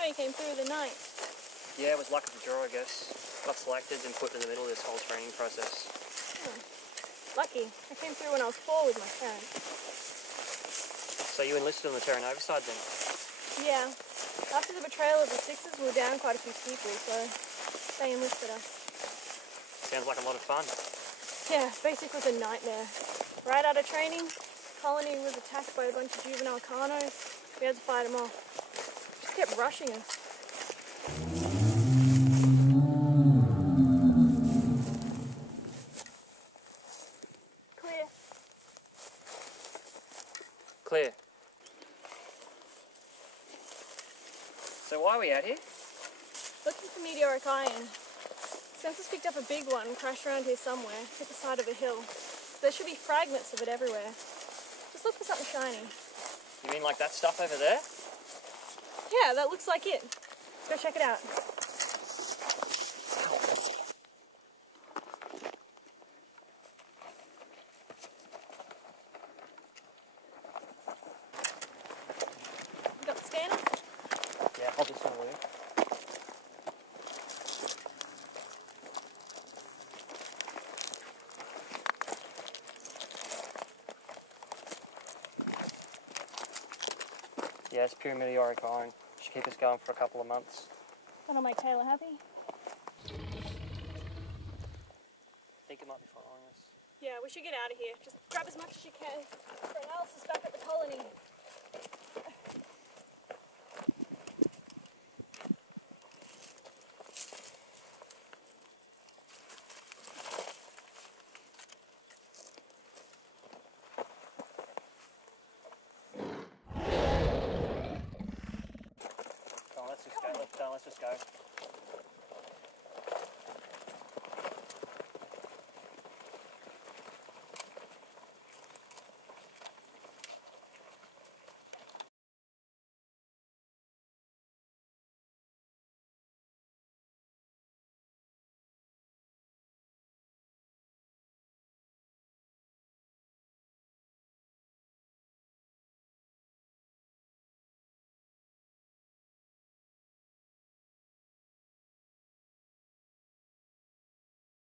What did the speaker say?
Oh, you came through the night. Yeah, it was luck of the draw, I guess. Got selected and put in the middle of this whole training process. Oh, lucky. I came through when I was 4 with my parents. So you enlisted on the Terra Nova side then? Yeah. After the betrayal of the Sixers, we were down quite a few people, so they enlisted us. Sounds like a lot of fun. Yeah, basic was a nightmare. Right out of training, Colony was attacked by a bunch of juvenile carnos. We had to fight them off. Just kept rushing us. Clear. Clear. So why are we out here? Looking for meteoric iron. Sensors picked up a big one crashed around here somewhere, hit the side of a hill. There should be fragments of it everywhere. Just look for something shiny. You mean like that stuff over there? Yeah, that looks like it. Let's go check it out. You got the scanner? Yeah, I'll just work. Yeah, it's pure meteoric iron. Should keep us going for a couple of months. That'll make Taylor happy. I think it might be following us. Yeah, we should get out of here. Just grab as much as you can for analysis back at the colony. Come on, let's just go. Let's go.